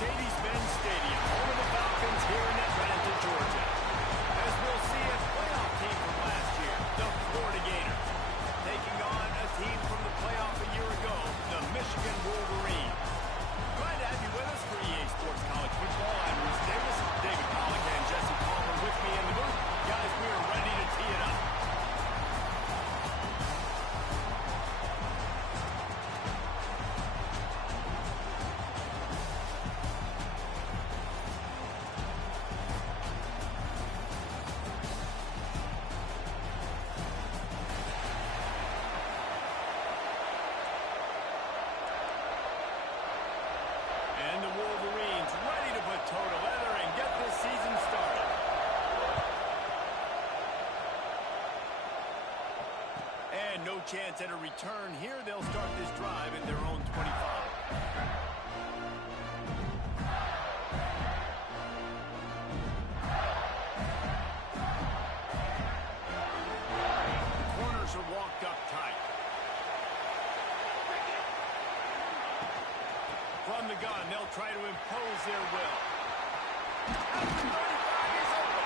Mercedes-Benz Stadium, home of the Falcons here in Atlanta, Georgia. As we'll see a playoff team from last year, the Florida Gators, taking on a team from the playoff a year ago, the Michigan Wolverines. Glad to have you with us for EA Sports College Football. I'm Bruce Davis, David Pollock, and Jesse Palmer with me in the booth. Guys, we are ready to tee it up. And the Wolverines ready to put toe to leather and get this season started. And no chance at a return here. They'll start this drive at their own 25. The corners are walked up tight. From the gun, they'll try to impose their will. At the 35, he's open.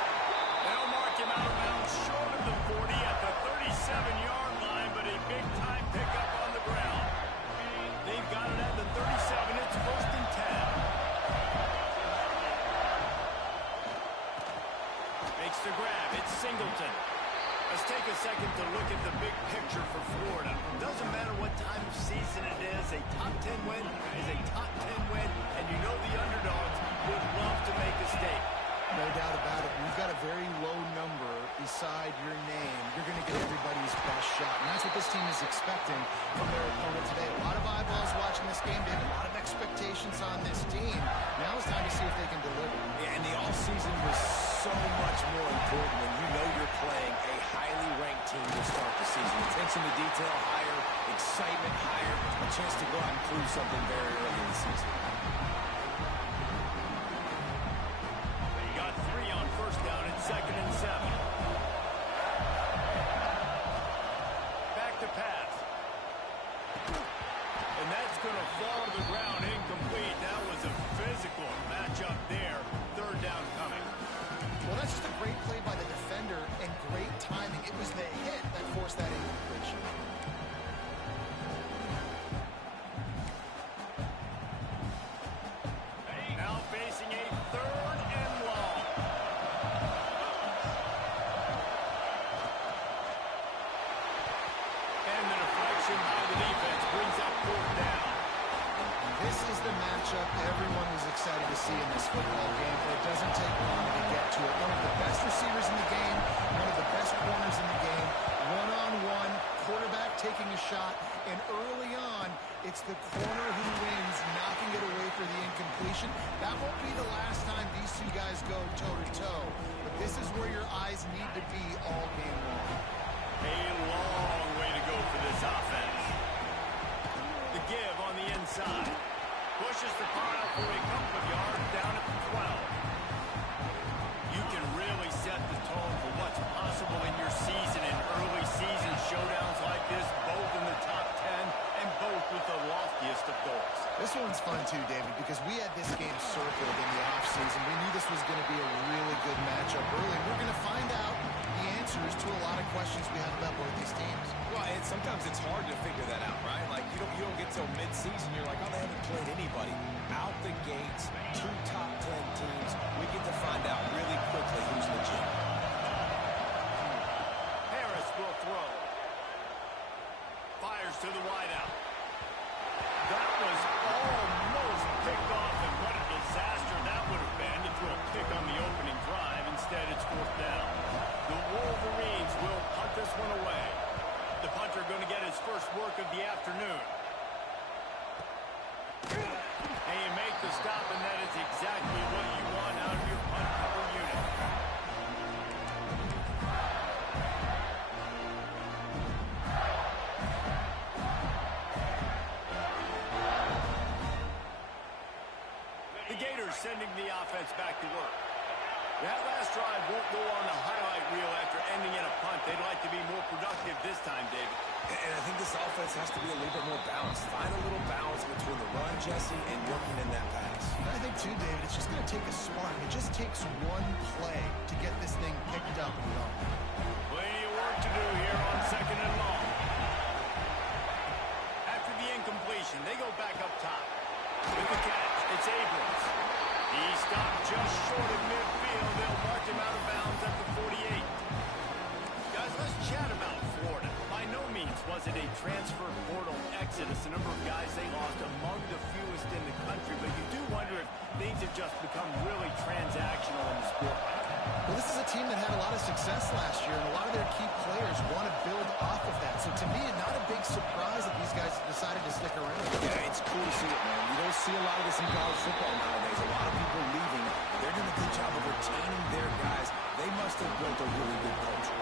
They'll mark him out of bounds short of the 40 at the 37-yard line, but a big-time pickup on the ground. They've got it at the 37. It's first and 10. Makes the grab. It's Singleton. Let's take a second to look at the big picture for Florida. Doesn't matter what time of season it is, a top 10 win is a top 10 win, and you know the underdogs would love to make a stake. No doubt about it. We've got a very low number beside your name. You're going to get everybody's best shot, and that's what this team is expecting from their opponent today. A lot of eyeballs watching this game, David. A lot of expectations on this team. Now it's time to see if they can deliver. Yeah, and the offseason was so much more important when you know you're playing a highly ranked team to start the season. Attention to detail higher, excitement higher, a chance to go out and prove something very early in the season. They got 3 on first down at 2nd and 7. Back to pass. And that's going to fall to the ground incomplete. That was a physical matchup there. 3rd down coming. Well, that's just a great play by the defender and great timing. It was the hit that forced that incompletion. Now facing a 3rd and long. And the deflection by the defense brings up 4th down. This is the matchup everyone was excited to see in this football game, but it doesn't take long to get to it. One of the best receivers in the game, one of the best corners in the game, one-on-one, quarterback taking a shot, and early on, it's the corner who wins, knocking it away for the incompletion. That won't be the last time these two guys go toe-to-toe, but this is where your eyes need to be all game long. A long way to go for this offense. The give on the inside. Pushes the pile for a couple of yards down at the 12. You can really set the tone for what's possible in your season in early season showdowns like this, both in the top 10 and both with the loftiest of goals. This one's fun too, David, because we had this game circled in the offseason. We knew this was going to be a really good matchup early. We're going to find out the answers to a lot of questions we have about both these teams. Well, and sometimes it's hard to figure that out, right? Like, you don't get till mid-season, you're like, oh, they haven't played anybody. Out the gates, 2 top 10 teams. We get to find out really quickly who's legit. Harris will throw. Fires to the wideout. That was almost picked off, and what a disaster that would have been to throw a pick on the opening drive. Instead, it's 4th down. The Wolverines will punt this one away. The punter going to get his first work of the afternoon. And you make the stop, and that is exactly what you want out of your punt cover unit. The Gators sending the offense back to work. That last drive won't go on the highlight reel after ending in a punt. They'd like to be more productive this time, David. And I think this offense has to be a little bit more balanced. Find a little balance between the run, Jesse, and working in that pass. I think, too, David, it's just going to take a spark. It just takes one play to get this thing picked up and going. Plenty of work to do here on 2nd and long. After the incompletion, they go back up top. With the catch, it's Abrams. He stopped just short of midfield. They'll mark him out of bounds at the 48. Guys, let's chat about Florida. By no means was it a transfer portal exodus. The number of guys they lost among the fewest in the country, but you do wonder if things have just become really transactional in the sport. Well, this is a team that had a lot of success last year, and a lot of their key players want to build off of that. So to me, not a big surprise that these guys decided to stick around. Yeah, it's cool to see it, man. You don't see a lot of this in college football nowadays. A lot of people leaving. They're doing a good job of retaining their guys. They must have built a really good culture.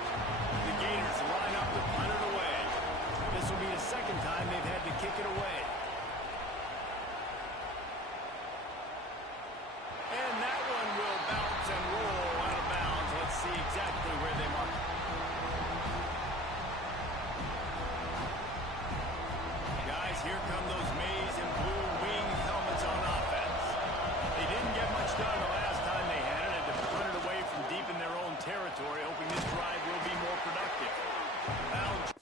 The Gators line up to punt it away. This will be the second time they've had to kick it away. And that one will bounce and roll out of bounds. Let's see exactly where they mark it. Guys, here come those maize and blue wing helmets on offense. They didn't get much done the last time they had it, and to punt it away from deep in their own territory, hoping this drive will be more productive. Now,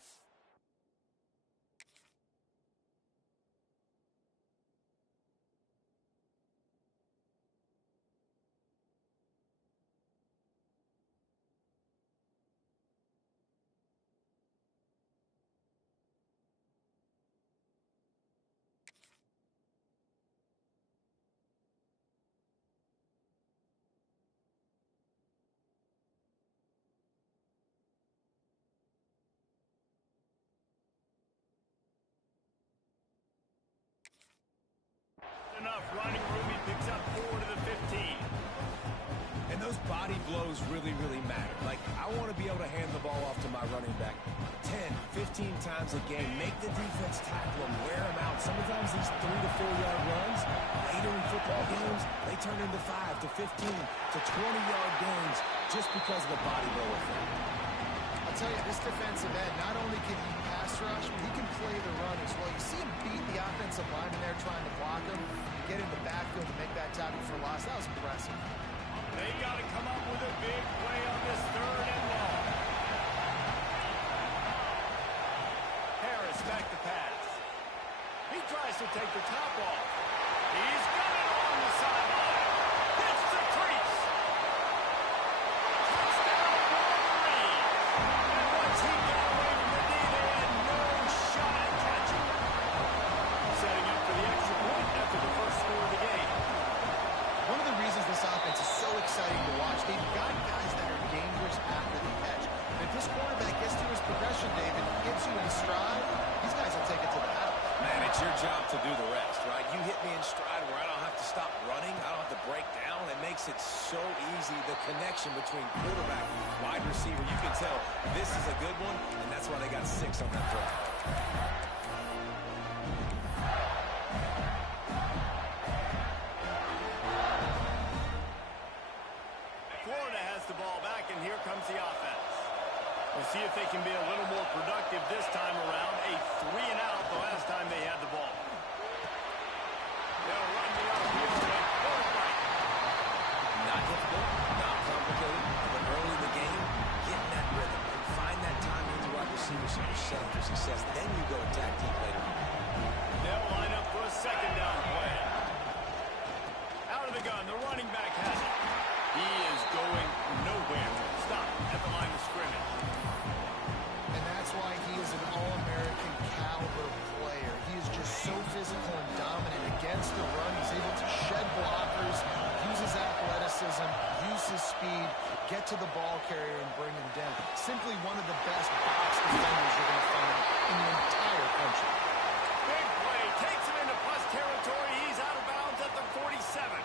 enough running room. He picks up 4 to the 15. And those body blows really, really matter. Like, I want to be able to hand the ball off to my running back 10, 15 times a game. Make the defense tackle him, wear him out. Sometimes these 3 to 4 yard runs, later in football games, they turn into 5 to 15 to 20-yard gains just because of the body blow effect. I'll tell you, this defensive end, not only can he pass rush, but he can play the run as well. You see him beat the offensive lineman there trying to block him, get in the backfield to make that tackle for loss. That was impressive. They got to come up with a big play on this 3rd and long. Harris back to pass. He tries to take the top off. He's got it on the sideline. Hits the crease. Touchdown, Wolverine. And once he got away from the D, they had no shot at catching. Setting up for the extra point after the first score of the game. One of the reasons this offense is so exciting to watch, they've got guys that are dangerous after the catch. And if this quarterback gets to his progression, David, hits you in stride, these guys will take it to the house. Man, it's your job to do the rest, right? You hit me in stride where I don't have to stop running. I don't have to break down. It makes it so easy, the connection between quarterback and wide receiver. You can tell this is a good one, and that's why they got 6 on that drive. Florida has the ball back, and here comes the offense. We'll see if they can be a little more productive this time around. A 3 and out the last time they had the ball. They'll run the upfield and go right. Not difficult, not complicated, but early in the game, getting that rhythm and find that time in the wide receiver so you're set up for success. Then you go attack deep later on. They'll line up for a 2nd down play. Out of the gun, the running back has it. He is going nowhere. Stop at the line of scrimmage. And that's why he is an All-American caliber player. He is just so physical and dominant against the run. He's able to shed blockers, use his athleticism, use his speed, get to the ball carrier and bring him down. Simply one of the best box defenders you're going to find in the entire country. Big play. Takes him into plus territory. He's out of bounds at the 47.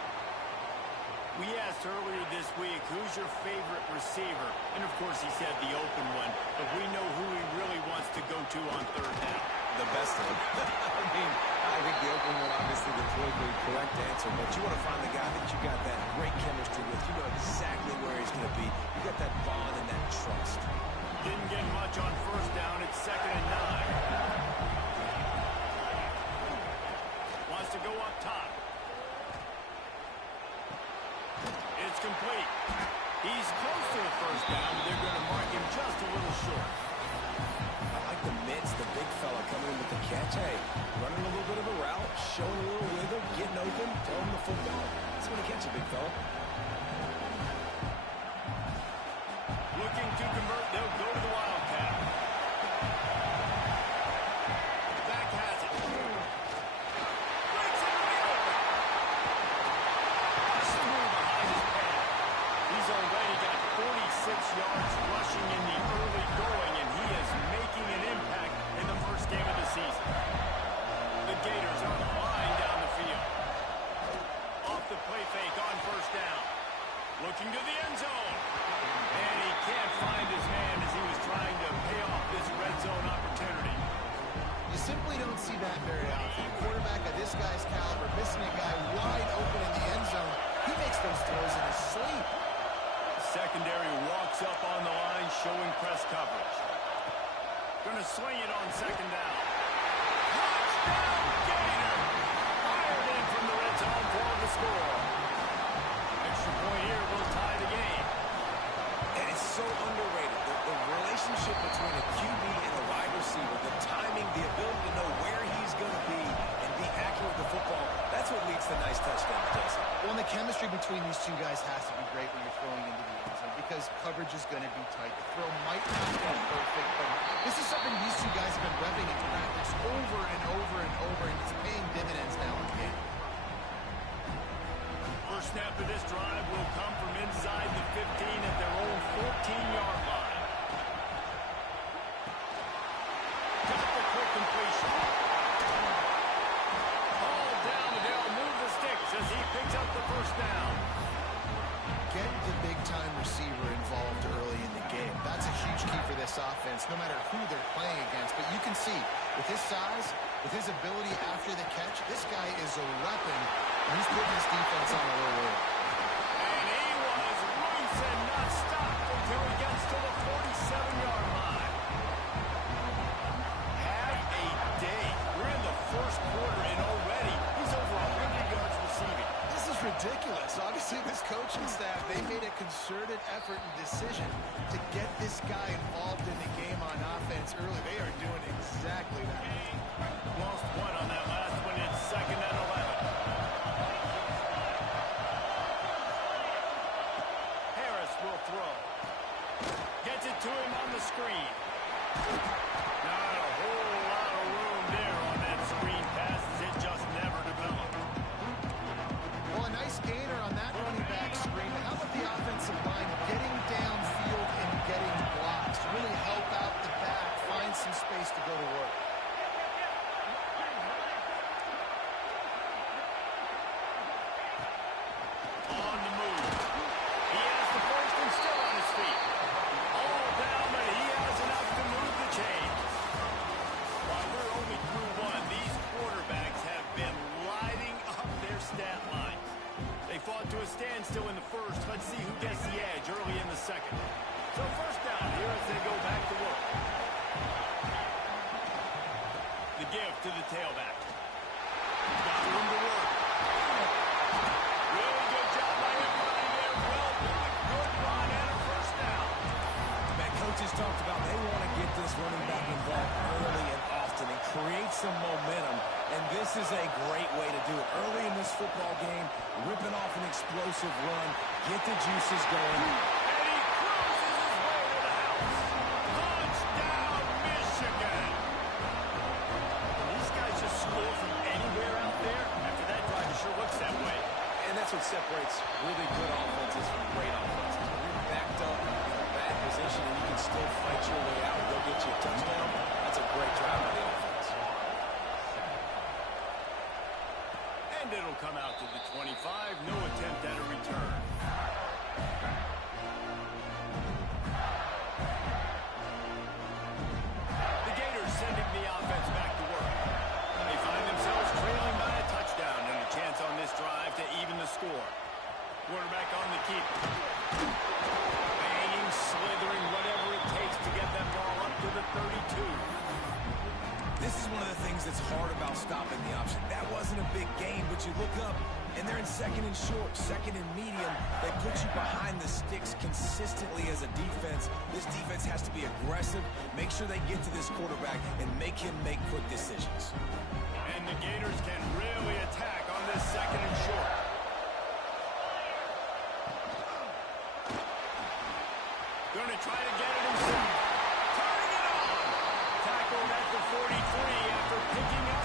We asked earlier this week, who's your favorite receiver? And, of course, he said the open one. But we know who he really wants to go to on 3rd down. The best of them. I think the open one, obviously, the politically correct answer. But you want to find the guy that you got that great chemistry with. You know exactly where he's going to be. You got that bond and that trust. Didn't get much on 1st down. It's 2nd and 9. Wants to go up top. It's complete. He's close to the first down. They're going to mark him just a little short. I like the mitts, the big fella coming in with the catch. Hey, running a little bit of a route, showing a little wiggle, getting open, throwing the football. That's going to catch a big fella. Looking to convert, they'll go to the Wildcat. Back has it. Breaks it wide open. Busts through behind his pad. He's already got 46 yards rushing in the early going, and he is making an impact in the first game of the season. The Gators are flying down the field. Off the play fake on first down. Looking to the end zone. And he can't find his man as he was trying to pay off this red zone opportunity. You simply don't see that very often. A quarterback of this guy's caliber missing a guy wide open in the end zone. He makes those throws in his sleep. Secondary walks up on the line, showing press coverage. Going to swing it on second down. Touchdown, Gator! Fired in from the red zone for the score. Extra point here will tie the game. And it's so underrated. The relationship between a QB and a wide receiver, the timing, the ability to know where he's going to be and be accurate with the football, that's what leads to nice touchdowns, Jesse. Well, and the chemistry between these two guys has to be great when you're throwing into the end zone because coverage is going to be tight. The throw might not be perfect, but this is something these two guys have been repping in practice over and over and over, and it's paying dividends now in the game. First snap of this drive will come from inside the 15 at their own 14-yard line. Got the quick completion. All down, and they'll move the sticks as he picks up the first down. Get the big-time receiver involved early in the game. That's a huge key for this offense, no matter who they're playing against. But you can see, with his size, with his ability after the catch, this guy is a weapon, and he's putting his defense on a little roll. And he was loose and not stopped until he gets to the 47-yard line. Have a day. We're in the first quarter, and already he's over 100 yards receiving. This is ridiculous. Obviously, this coaching staff, they made a concerted effort and decision to get this guy involved in the game on offense early. They are doing exactly that. Lost one on that last one. It's second and 11. Harris will throw. Gets it to him on the screen. Not a whole lot of room there on that screen pass as it just never developed. Well, a nice gainer on that running back screen. How about the offensive line getting downfield and getting blocks to really help out the back, find some space to go to work. On the move. He has the first and still on his feet. All down, but he has enough to move the chains. While we're only through one, these quarterbacks have been lighting up their stat lines. They fought to a standstill in the first. Let's see who gets the edge early in the second. So first down here as they go back to work. The give to the tailback. Got room to work. Really good job by everybody there. Well blocked, good run, and a first down. Man, coaches talked about they want to get this running back involved early and often and create some momentum, and this is a great way to do it. Early in this football game, ripping off an explosive run, get the juices going. And he cruises his way to the house. Touchdown, Michigan. And these guys just score from anywhere out there. After that drive, it sure looks that way. And that's what separates really good offenses from great offenses. When you're backed up in a bad position and you can still fight your way out and go get you a touchdown, that's a great drive by the offense. And it'll come out to the 25. No attempt at a return. The Gators sending the offense back to work. They find themselves trailing by a touchdown and a chance on this drive to even the score. Quarterback on the keep. Banging, slithering, whatever it takes to get that ball up to the 32. This is one of the things that's hard about stopping the option. That wasn't a big gain, you look up, and they're in second and short, second and medium. They put you behind the sticks consistently as a defense. This defense has to be aggressive, make sure they get to this quarterback, and make him make quick decisions. And the Gators can really attack on this second and short. Going to try to get it himself. Turning it on. Tackled at the 43 after picking up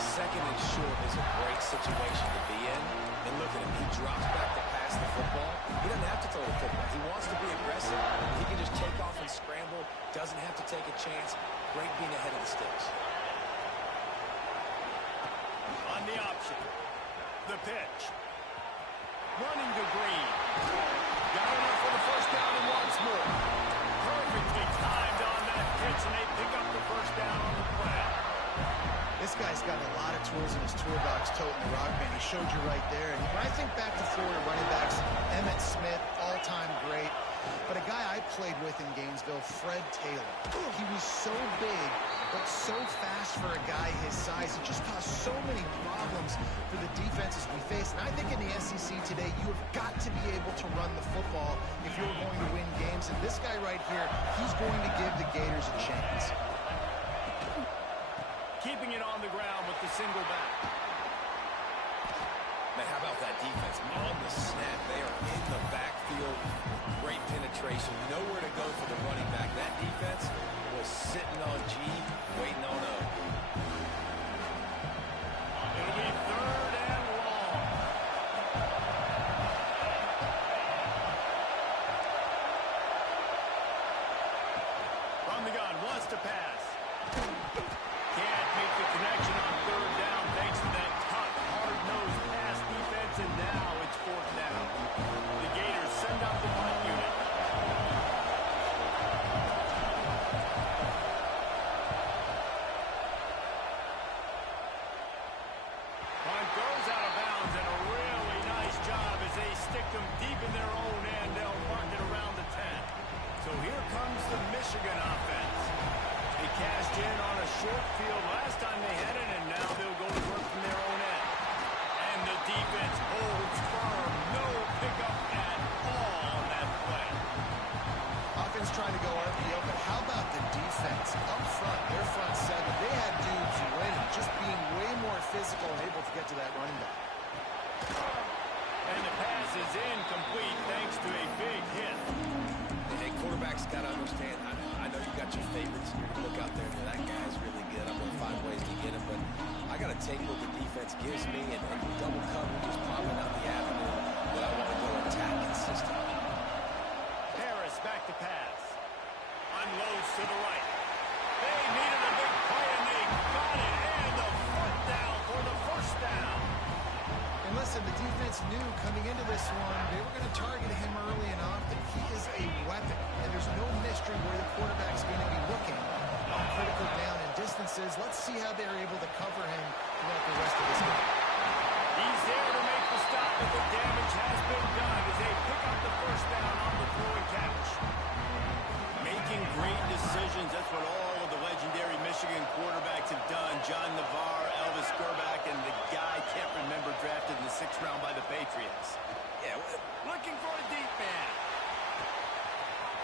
10. Second and short is a great situation to be in. And look at him. He drops back to pass the football. He doesn't have to throw the football. He wants to be aggressive. He can just take off and scramble. Doesn't have to take a chance. Great being ahead of the sticks. On the option. The pitch. Running to Green. Got enough for the first down and once more. Perfectly timed on that pitch, and they pick up the first down on the play. This guy's got a lot of tools in his toolbox, toting the rock, man. He showed you right there. And when I think back to Florida running backs, Emmitt Smith, all-time great. But a guy I played with in Gainesville, Fred Taylor. He was so big, but so fast for a guy his size. It just caused so many problems for the defenses we face. And I think in the SEC today, you have got to be able to run the football if you're going to win games. And this guy right here, he's going to give the Gators a chance. Keeping it on the ground with the single back. Man, how about that defense? On the snap, they are in the backfield. Great penetration. Nowhere to go for the running back. That defense was sitting on G, waiting on O. It'll be third and long. From the gun, wants to pass. Can't make the connection on third down thanks to that tough, hard-nosed pass defense, and now it's fourth down. The Gators send out the punt unit. Punt goes out of bounds, and a really nice job as they stick them deep in their own end. They'll mark it around the 10. So here comes the Michigan offense. They cashed in on a short field last time they had it, and now they'll go to work from their own end. And the defense holds firm. No pickup at all on that play. Offense trying to go RPO, but how about the defense up front, their front seven? They had dudes winning, just being way more physical and able to get to that running back. And the pass is incomplete thanks to a big hit. Hey, quarterbacks got to understand, I know you got your favorites. You're going to look out there and that guy's really good. I'm going to find ways to get him, but I got to take what the defense gives me, and double coverage is probably not the avenue that I want to go attack consistently. Harris back to pass. Unloads to the right. They needed a big play, and they got it. And the foot down for the first down. And listen, the defense knew coming into this one, they were going to target him early and often. He is a weapon, and there's no mystery where the quarterback's going to be looking on critical down and distances. Let's see how they're able to cover him throughout the rest of this game. He's there to make the stop, but the damage has been done as they pick up the first down on the throw and catch. Making great decisions, that's what all of the legendary Michigan quarterbacks have done. John Navarre, Elvis Gerbach, and the guy I can't remember drafted in the 6th round by the Patriots. Yeah, looking for a deep man.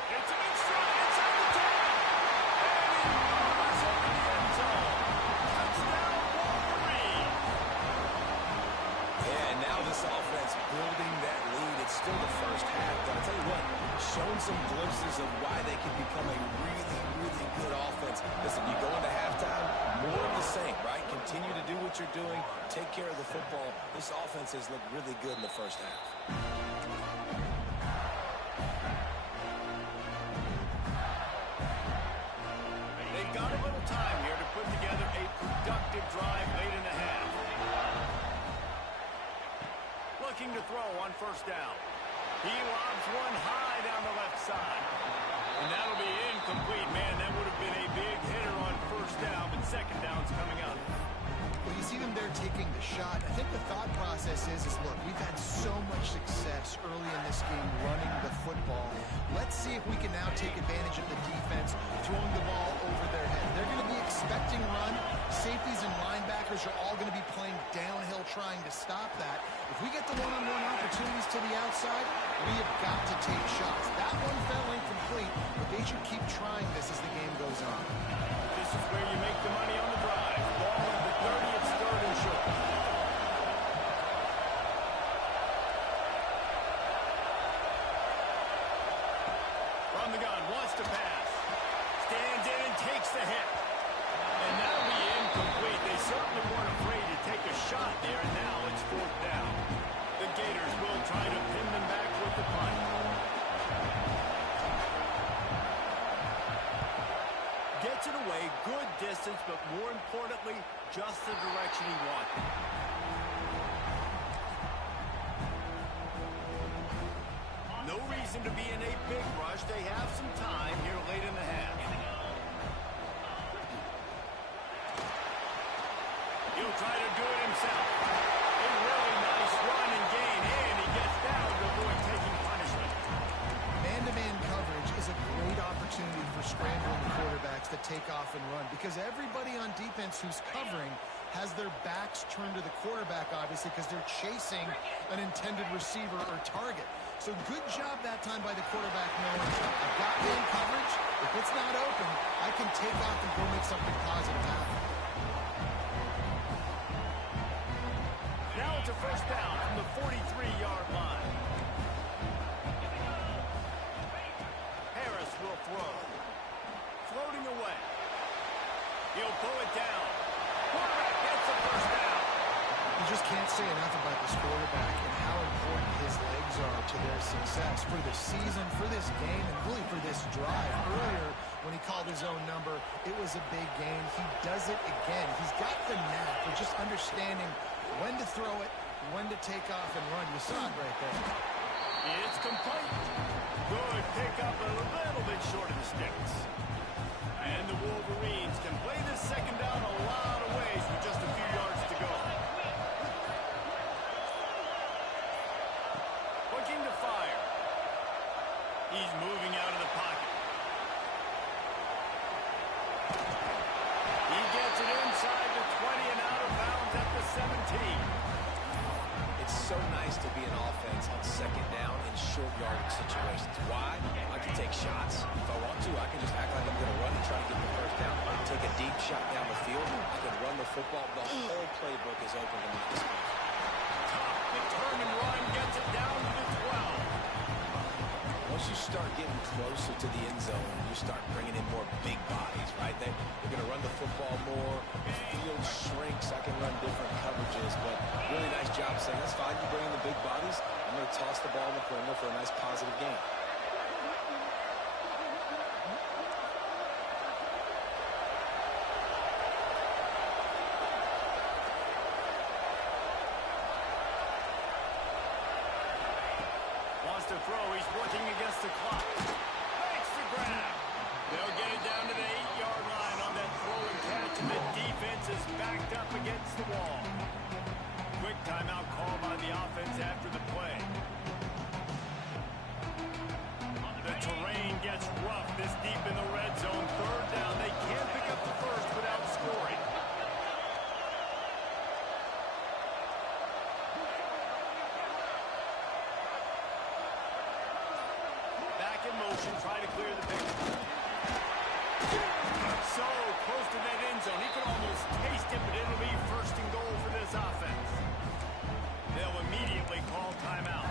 It's a big strike inside the 10. And he runs over the end zone. Touchdown, Wolverine. Yeah, and now this offense building that lead. It's still the first half, but I'll tell you what, showing some glimpses of why they can become a really, really good offense. Listen, you go into halftime, more of the same, right? Continue to do what you're doing, take care of the football. This offense has looked really good in the first half. They've got a little time here to put together a productive drive late in the half. Looking to throw on first down. He lobs one high down the left side. And that'll be incomplete. Man, that would have been a big hitter on first down, but second down's coming up. Well, you see them there taking the shot. I think the thought process is look, we've had so much success early in this game running the football. Let's see if we can now take advantage of the defense throwing the ball over their head. They're going to be expecting run. Safeties and linebackers are all going to be playing downhill trying to stop that. If we get the one-on-one opportunities to the outside, we have got to take shots. That one fell incomplete, but they should keep trying this as the game goes on. This is where you make the money on the drive. Ball at the 30, it's third and short. From the gun, wants to pass. Stands in and takes the hit. And that'll be incomplete. They certainly weren't afraid to take a shot there, and now it's fourth down. The Gators will try to pin them back with the punt. Gets it away, good distance, but more importantly, just the direction he wanted. No reason to be in a big rush. They have some time here late in the half. He'll try to do it himself. A really nice run and gain, and he gets down to avoid taking punishment. Man-to-man coverage is a great opportunity for scrambling quarterbacks to take off and run because everybody on defense who's covering has their backs turned to the quarterback, obviously, because they're chasing an intended receiver or target. So good job that time by the quarterback knowing I've got man coverage. If it's not open, I can take off and go make something positive happen. Now it's a first down from the 43-yard line. Harris will throw. Floating away. He'll pull it down. Quarterback gets the first down. You just can't say enough about this quarterback and how important his legs are to their success for the season, for this game, and really for this drive. Earlier, when he called his own number, it was a big gain. He does it again. He's got the knack of just understanding when to throw it, when to take off and run. You saw it right there. It's complete. Good pickup, a little bit short of the sticks. And the Wolverines can play this second down a lot of ways with just a few yards to go. Looking to fire. He's moving out of the pocket. He gets it inside the 20 and out of bounds at the 17. It's so nice to be an offense on second down in short yardage situations. Why? I can take shots. If I want to, I can just act like I'm going to run and try to get the first down. Take a deep shot down the field. I can run the football. The whole playbook is open to my disposal. Top, the turn and run gets it down to the 12. Once you start getting closer to the end zone, you start bringing in more big bodies, right? They're going to run the football more. The field shrinks. I can run different coverages, but really nice job saying, that's fine. You bring in the big bodies. I'm going to toss the ball in the perimeter for a nice positive gain. To throw, he's working against the clock. Makes the grab. They'll get it down to the 8-yard line on that throw and catch, and the defense is backed up against the wall. Quick timeout call by the offense after the play. The terrain gets rough this deep in the red zone. Third down. They can't pick up the first without scoring. Motion, try to clear the picture. So close to that end zone. He could almost taste it, but it'll be first and goal for this offense. They'll immediately call timeout.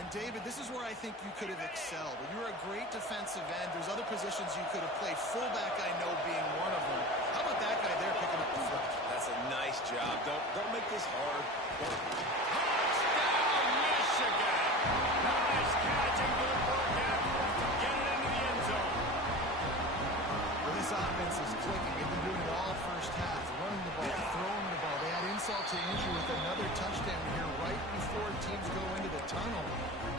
And David, this is where I think you could have excelled. You're a great defensive end. There's other positions you could have played. Fullback, I know, being one of them. How about that guy there picking up the foot? That's a nice job. Don't make this hard. Touchdown, Michigan! Nice catch and good work afterwards to get it into the end zone. Well, this offense is clicking. They've been doing it all first half. Running the ball, throwing the ball. They had insult to injury with another touchdown here right before teams go into the tunnel.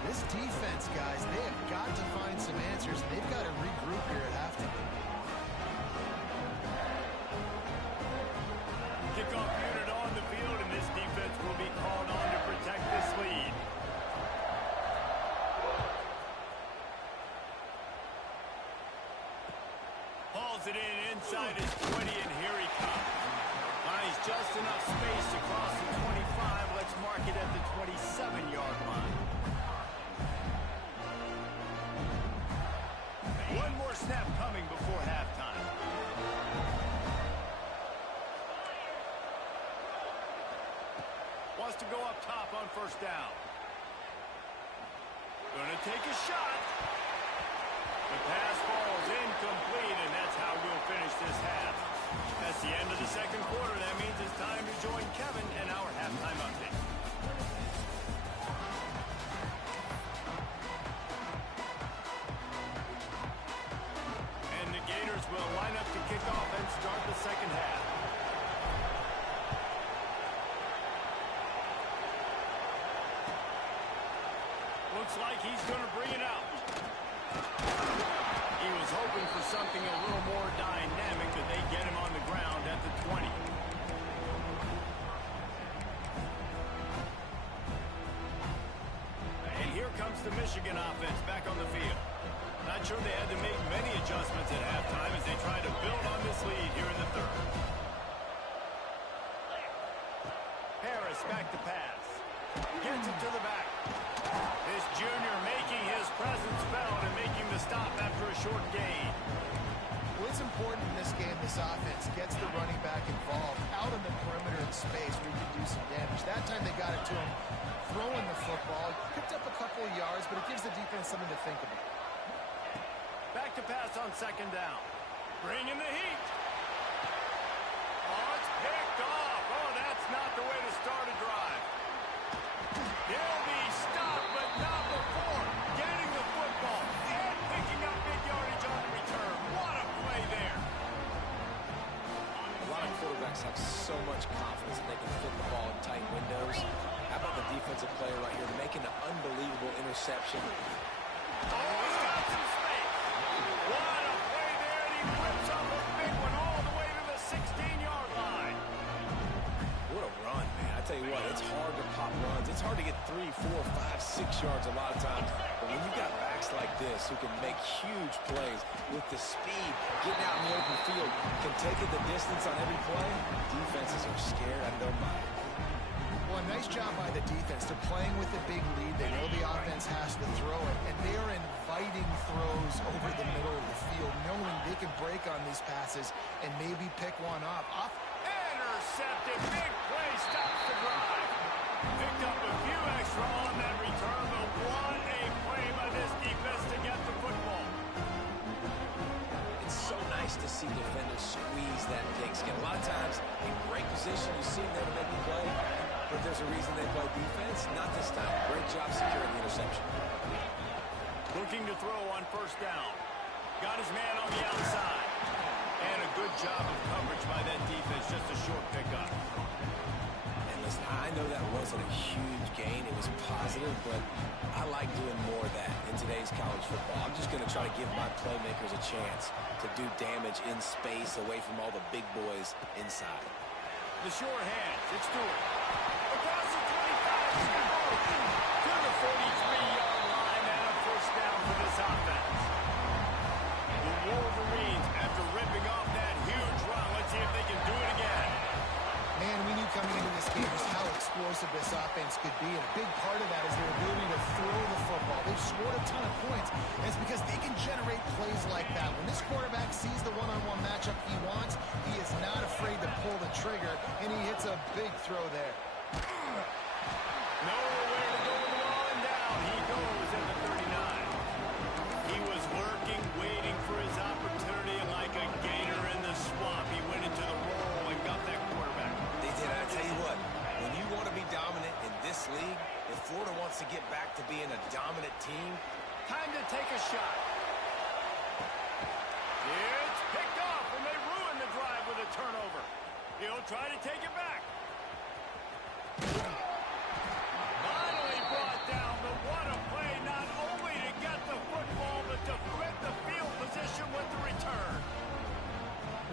This defense, guys, they have got to find some answers, and they've got to regroup here at halftime. Kickoff unit on the field, and this defense will be called on to protect this lead. Hauls it in inside his 20, and here he comes. Finds just enough space to cross the 25. Let's mark it at the 27-yard line. One more snap coming before halftime. Wants to go up top on first down. Gonna take a shot. The pass falls incomplete, and that's how we'll finish this half. That's the end of the second quarter. That means it's time to join Kevin and our halftime update. And the Gators will line up to kick off and start the second half. Looks like he's going to bring it out. He was hoping for something a little more dynamic, but they get him on the ground at the 20. And here comes the Michigan offense back on the field. Not sure they had to make many adjustments at halftime as they try to build on this lead here in the third. Harris back to pass. Gets it to the back. This junior making his presence felt and making the stop after a short gain. Well, it's important in this game, this offense gets the running back involved out on the perimeter in space where you can do some damage. That time they got it to him throwing the football. Picked up a couple of yards, but it gives the defense something to think about. Back to pass on second down. Bringing the heat. Oh, it's picked off. Oh, that's not the way to start a drive. He'll be stopped, but not before getting the football and picking up big yardage on the return. What a play there. A lot of quarterbacks have so much confidence that they can fit the ball in tight windows. How about the defensive player right here making an unbelievable interception? Oh, he's got some space. What a play there, and he whips up a big one all the way to the 16-yard line. What a run, man. I tell you what, it's hard to pop runs. It's hard to get 3, 4, 5, 6 yards a lot of times. But when you've got backs like this who can make huge plays with the speed, getting out in the open field, can take it the distance on every play, defenses are scared out of their mind. Well, a nice job by the defense. They're playing with a big lead. They know the offense has to throw it, and they are inviting throws over the middle of the field, knowing they can break on these passes and maybe pick one off. Intercepted. Big play. Stops the drive. Picked up a few extra on that return, but what a play by this defense to get the football. It's so nice to see defenders squeeze that pigskin. A lot of times, in great position, you see them there to make the play, but there's a reason they play defense. Not this time. Great job securing the interception. Looking to throw on first down. Got his man on the outside. And a good job of coverage by that defense. Just a short pickup. And listen, I know that wasn't a huge gain. It was positive, but I like doing more of that in today's college football. I'm just going to try to give my playmakers a chance to do damage in space away from all the big boys inside. The sure hands. It's Stewart. Across the 25. To the 43-yard line and a first down for this offense. The Wolverines, after ripping off that huge run, let's see if they can do it again. Man, we knew coming into this game just how explosive this offense could be, and a big part of that is their ability to throw the football. They've scored a ton of points, and it's because they can generate plays like that. When this quarterback sees the one-on-one matchup he wants, he is not afraid to pull the trigger, and he hits a big throw there. Nowhere to go with the ball and down. He goes at the 39. He was lurking, waiting for his opportunity, and like a gator in the swamp, he went into the roll and got that quarterback. They did. I tell you what, when you want to be dominant in this league, if Florida wants to get back to being a dominant team, time to take a shot. It's picked off, and they ruin the drive with a turnover. He'll try to take it back. Finally brought down, but what a play, not only to get the football, but to flip the field position with the return.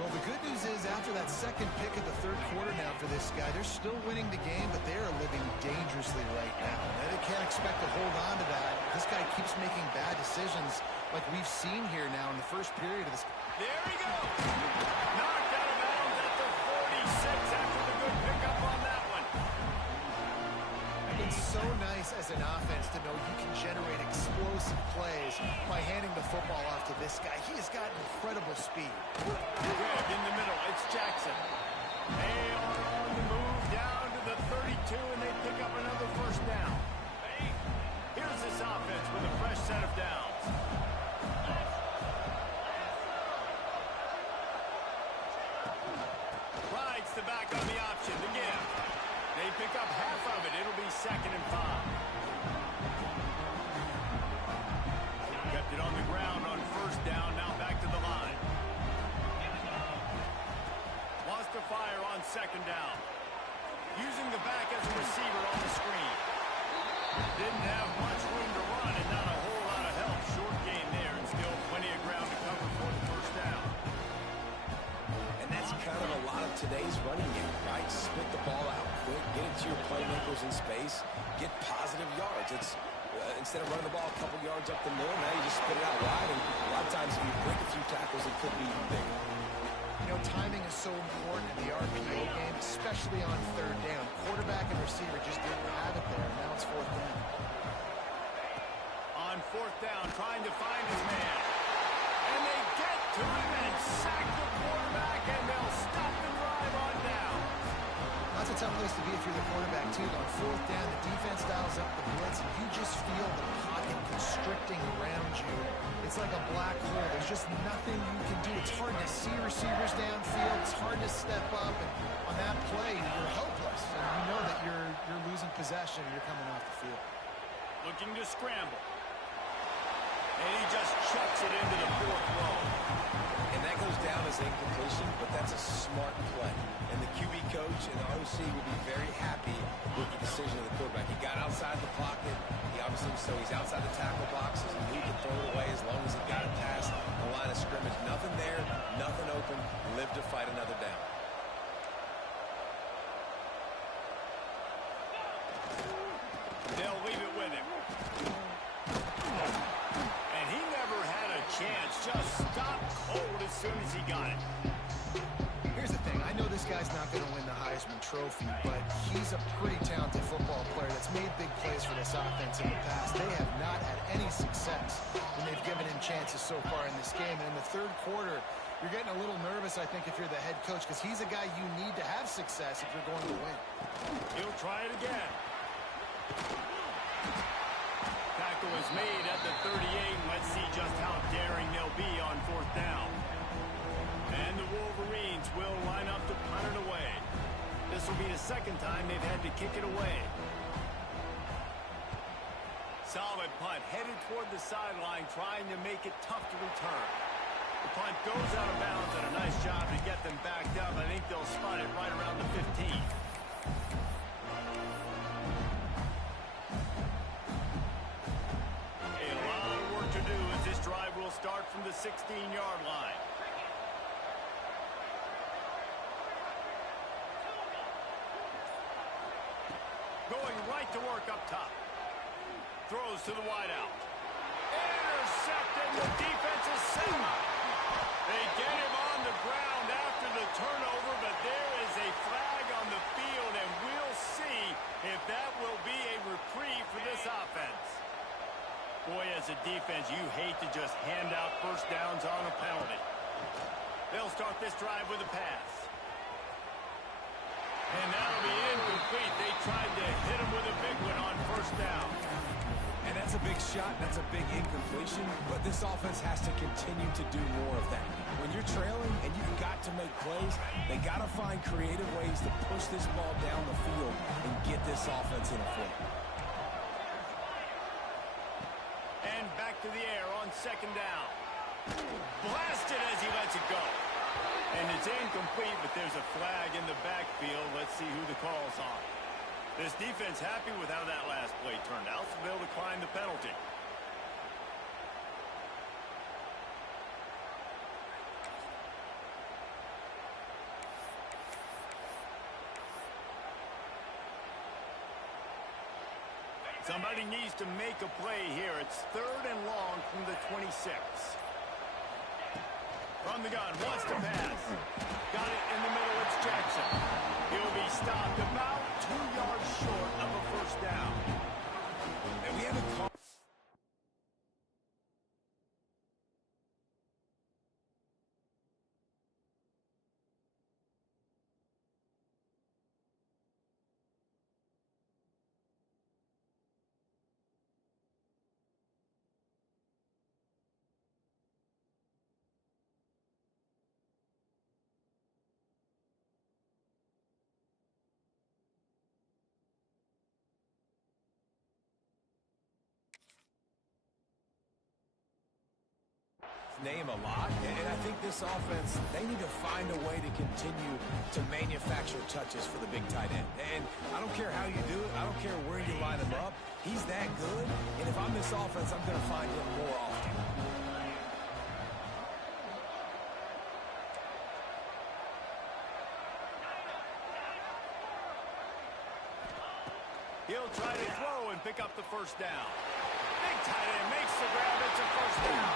Well, the good news is after that second pick of the third quarter now for this guy. They're still winning the game, but they are living dangerously right now. They can't expect to hold on to that. This guy keeps making bad decisions like we've seen here now in the first period of this. There he goes. Knocked out of bounds at the 46 after the good pickup on that one. It's so nice as an offense to know you can generate explosive plays by handing the football off to this guy. He has got incredible speed. Greg in the middle. It's Jackson. They are on the move down to the 32, and they pick up another first down. Here's this offense with a fresh set of downs. Rides the back on the option. The give. They pick up half of it. It'll be 2nd and 5. Kept it on the ground on first down. Now back to the line. Wants to fire on 2nd down. Using the back as a receiver on the screen. Didn't have much room to run and not a whole lot of help. Short game there and still plenty of ground to cover for the first down. And that's kind of a lot of today's running game, right? Spit the ball out quick, get it to your playmakers in space, get positive yards. It's instead of running the ball a couple yards up the middle, now you just spit it out wide. And a lot of times if you break a few tackles, it could be even bigger. You know, timing is so important in the RPO game, especially on 3rd down. Quarterback and receiver just didn't have it there. Now it's 4th down. On 4th down, trying to find his man. And they get to him and sack the quarterback, and they'll stop the drive on down. That's a tough place to be if you're the quarterback, too. On 4th down, the defense dials up the blitz, and you just feel the pocket constricting around you. It's like a black hole. There's just nothing you can do. It's hard to see receivers downfield. It's hard to step up. And on that play, you're helpless. And you know that you're losing possession and you're coming off the field. Looking to scramble. And he just chucks it into the 4th row. And that goes down as incompletion, but that's a smart play. And the QB coach and the OC will be very happy with the decision of the quarterback. He got outside the pocket. He obviously, so he's outside the tackle boxes. He knew he could throw it away as long as he got it past the line of scrimmage. Nothing there, nothing open. Live to fight another down. They'll leave it with him. And he never had a chance. Just stopped cold as soon as he got it. Here's the thing. I know this guy's not going to win the Heisman Trophy, but he's a pretty talented football player that's made big plays for this offense in the past. They have not had any success when they've given him chances so far in this game. And in the 3rd quarter, you're getting a little nervous, I think, if you're the head coach, because he's a guy you need to have success if you're going to win. He'll try it again. Tackle is made at the 38. Let's see just how daring they'll be on 4th down. And the Wolverines will line up to punt it away. This will be the 2nd time they've had to kick it away. Solid punt, headed toward the sideline, trying to make it tough to return. The punt goes out of bounds, and a nice job to get them backed up. I think they'll spot it right around the 15. A lot of work to do as this drive will start from the 16-yard line. Going right to work up top. Throws to the wideout. Intercepted. The defense is set up. They get him on the ground after the turnover, but there is a flag on the field, and we'll see if that will be a reprieve for this offense. Boy, as a defense, you hate to just hand out first downs on a penalty. They'll start this drive with a pass. And that'll be incomplete. They tried to hit him with a big one on first down. And that's a big shot, that's a big incompletion, but this offense has to continue to do more of that. When you're trailing and you've got to make plays, they got to find creative ways to push this ball down the field and get this offense in a flow. And back to the air on 2nd down. Blasted as he lets it go. And it's incomplete, but there's a flag in the backfield. Let's see who the call's on. This defense happy with how that last play turned out, so they'll decline the penalty. Somebody needs to make a play here. It's 3rd and long from the 26. From the gun, wants to pass. Got it in the middle, it's Jackson. He'll be stopped about 2 yards short of a first down. And we haven't caught. Name a lot, and I think this offense, they need to find a way to continue to manufacture touches for the big tight end. And I don't care how you do it, I don't care where you line him up, he's that good, and if I'm this offense, I'm going to find him more often. He'll try to throw and pick up the first down. Big tight end makes the grab, it's a first down.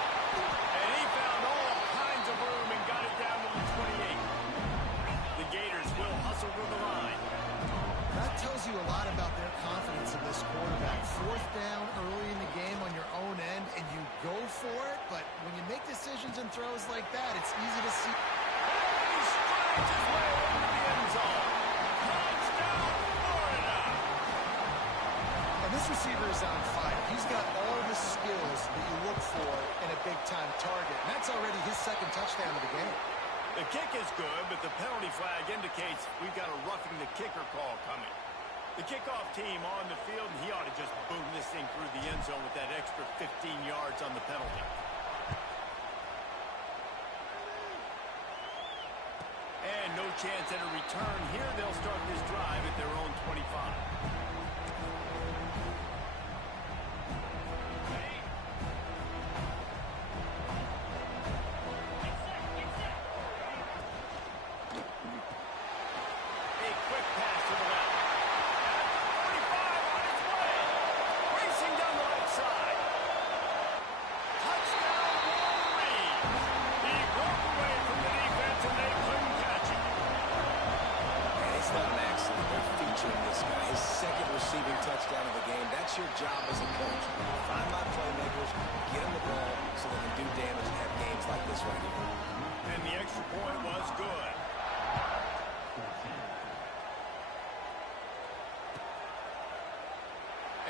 And he found all kinds of room and got it down to the 28. The Gators will hustle to the line. That tells you a lot about their confidence in this quarterback. 4th down early in the game on your own end, and you go for it, but when you make decisions and throws like that, it's easy to see. He strides his way into the end zone. Touchdown, Florida! And this receiver is on fire. He's got all the skills that you look for in a big-time target, and that's already his 2nd touchdown of the game. The kick is good, but the penalty flag indicates we've got a roughing the kicker call coming. The kickoff team on the field, and he ought to just boom this thing through the end zone with that extra 15 yards on the penalty. And no chance at a return here. They'll start this drive at their own 25. Touchdown of the game. That's your job as a coach. Find my playmakers, get them the ball so they can do damage and have games like this right here. And the extra point was good.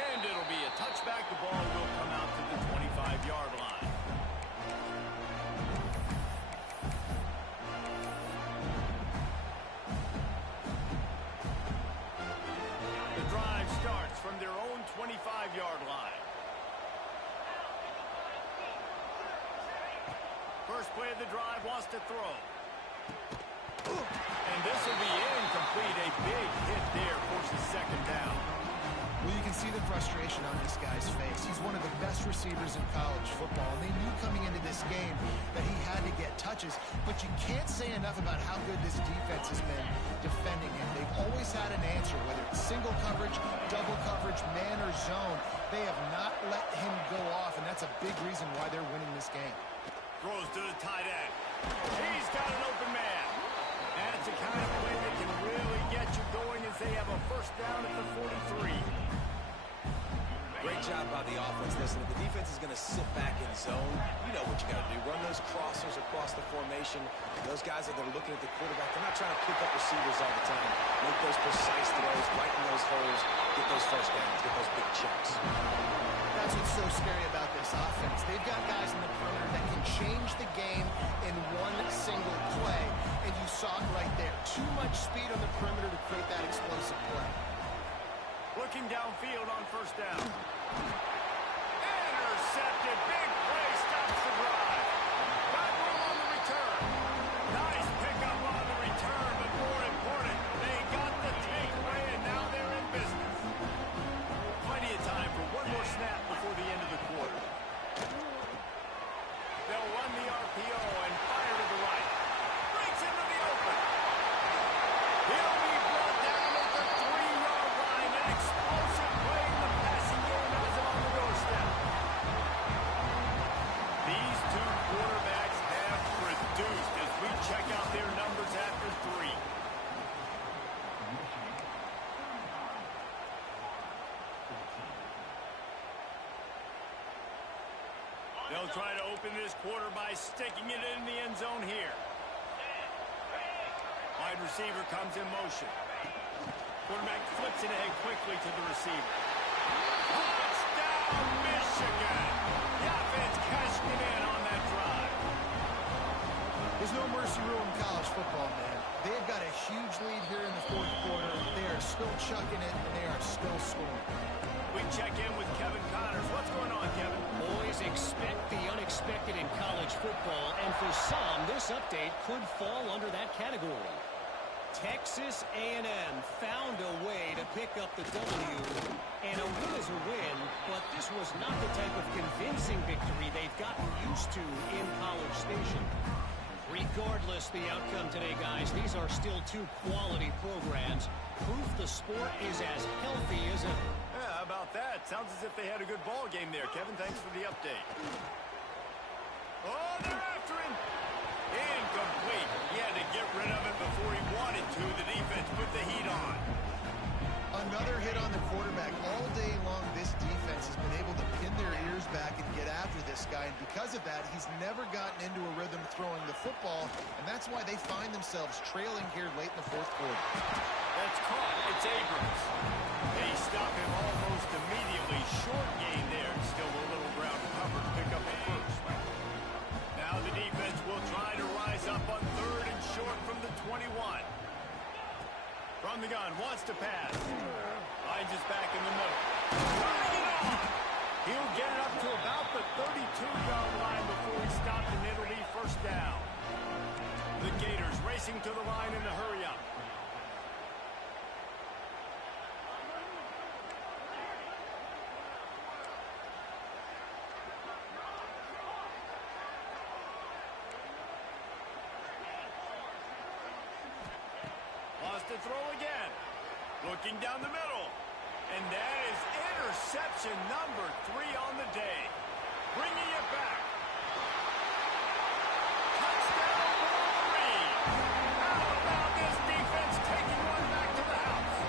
And it'll be a touchback. The ball will come out to the 25-yard line. From their own 25-yard line. First play of the drive, wants to throw. And this will be incomplete. A big hit there, forces 2nd down. Well, you can see the frustration on this guy's face. He's one of the best receivers in college football, and they knew coming into this game that he had to get touches, but you can't say enough about how good this defense has been defending him. They've always had an answer, whether it's single coverage, double coverage, man or zone. They have not let him go off, and that's a big reason why they're winning this game. Throws to the tight end. He's got an open man. That's the kind of play that can really get you going as they have a first down at the 43. Great job by the offense. Listen, if the defense is going to sit back in zone, you know what you got to do. Run those crossers across the formation. Those guys that are looking at the quarterback, they're not trying to pick up receivers all the time. Make those precise throws, right in those holes, get those first downs, get those big chunks. That's what's so scary about this offense. They've got guys in the perimeter that can change the game in one single play, and you saw it right there. Too much speed on the perimeter to create that explosive play. Looking downfield on first down. Intercepted. Big play stops the drive. Got room on the return. Nice pickup on the return, but more important, they got the takeaway, and now they're in business. Plenty of time for one more snap before the end of the quarter. They'll run the RPO and fire to the right. Breaks into the open. He'll be brought down at the 3-yard line. An explosive play in the passing game. They'll try to open this quarter by sticking it in the end zone here. Wide receiver comes in motion. Quarterback flips it ahead quickly to the receiver. Touchdown, Michigan! The offense cashing it in on that drive. There's no mercy rule in college football, man. They've got a huge lead here in the fourth quarter. They are still chucking it, and they are still scoring. We check in with Kevin Connors. What's going on, Kevin? Boys, expect the unexpected in college football, and for some, this update could fall under that category. Texas A&M found a way to pick up the W, and a win is a win, but this was not the type of convincing victory they've gotten used to in College Station. Regardless the outcome today, guys, these are still two quality programs. Proof the sport is as healthy as ever. Yeah, how about that? Sounds as if they had a good ball game there. Kevin, thanks for the update. Oh, they're after him. Incomplete. He had to get rid of it before he wanted to. The defense put the heat on. Another hit on the quarterback. All day long, this defense has been able to pin their ears back and get after this guy. And because of that, he's never gotten into a rhythm throwing the football. And that's why they find themselves trailing here late in the fourth quarter. That's caught. It's Abrams. They stop him almost immediately. Short gain there. Still a little ground cover to pick up the first. Now the defense will try to rise up on third and short from the 21. From the gun, wants to pass. Finds his back in the middle. Running it on. He'll get it up to about the 32-yard line before he stopped, and it'll be first down. The Gators racing to the line in a hurry up. To throw again. Looking down the middle. And that is interception number 3 on the day. Bringing it back. Touchdown, Wolverine. How about this defense taking one back to the house?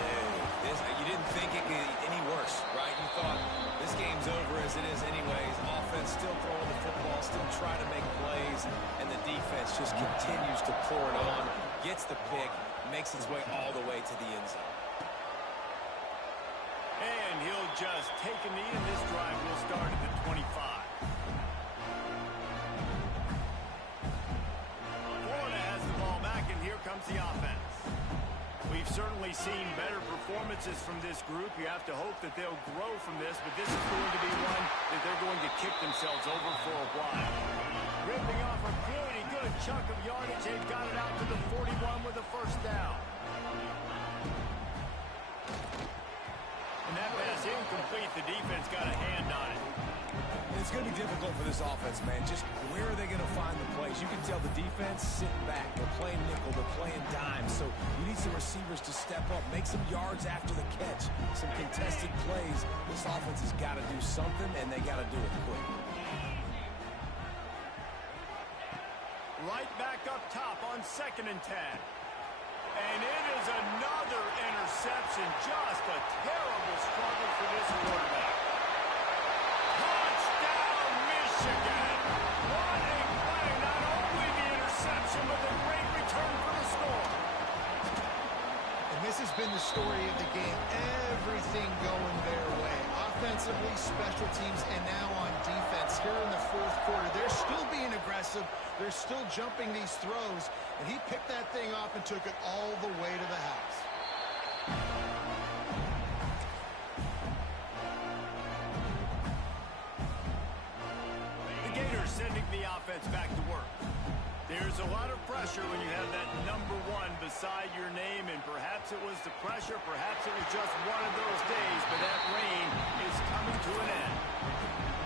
Dude, you didn't think it could get any worse, right? You thought this game's over as it is anyways. Offense still throwing the football, still trying to make plays, and the defense just continues to pour it on. Gets the pick, makes his way all the way to the end zone. And he'll just take a knee, and this drive will start at the 25. Florida has the ball back, and here comes the offense. We've certainly seen better performances from this group. You have to hope that they'll grow from this, but this is going to be one that they're going to kick themselves over for a while. Ripping off a pretty good chunk of yardage. They've got it out to the 41 with a first down. And that pass incomplete. The defense got a hand on it. It's going to be difficult for this offense, man. Just where are they going to find the plays? You can tell the defense sitting back. They're playing nickel. They're playing dime. So you need some receivers to step up, make some yards after the catch, some contested plays. This offense has got to do something, and they got to do it quick. Right back up top on 2nd and 10. And it is another interception. Just a terrible struggle for this quarterback. Touchdown, Michigan. What a play. Not only the interception, but the great return for the score. And this has been the story of the game. Everything going their way. Offensively, special teams, and now on defense. Here in the fourth quarter, they're still being aggressive. They're still jumping these throws. And he picked that thing off and took it all the way to the house. The Gators sending the offense back to work. There's a lot of pressure when you have that number 1 beside your name, and perhaps it was the pressure, perhaps it was just one of those days, but that rain is coming to an end.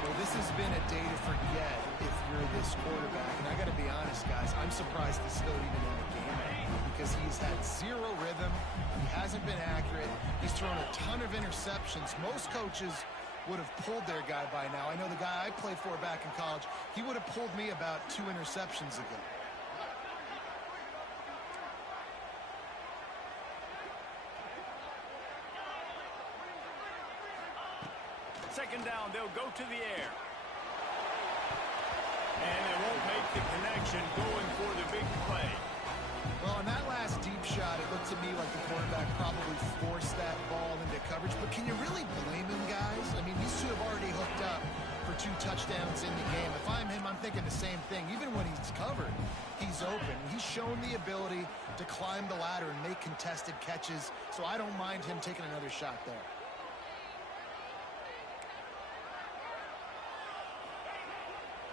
Well, this has been a day to forget if you're this quarterback, and I got to be honest, guys, I'm surprised he's still even in the game because he's had zero rhythm, he hasn't been accurate, he's thrown a ton of interceptions. Most coaches would have pulled their guy by now. I know the guy I played for back in college, he would have pulled me about 2 interceptions ago. second down, they'll go to the air. And they won't make the connection going for the big play. Well, on that last deep shot, it looked to me like the quarterback probably forced that ball into coverage. But can you really blame him, guys? I mean, these two have already hooked up for 2 touchdowns in the game. If I'm him, I'm thinking the same thing. Even when he's covered, he's open. He's shown the ability to climb the ladder and make contested catches. So I don't mind him taking another shot there.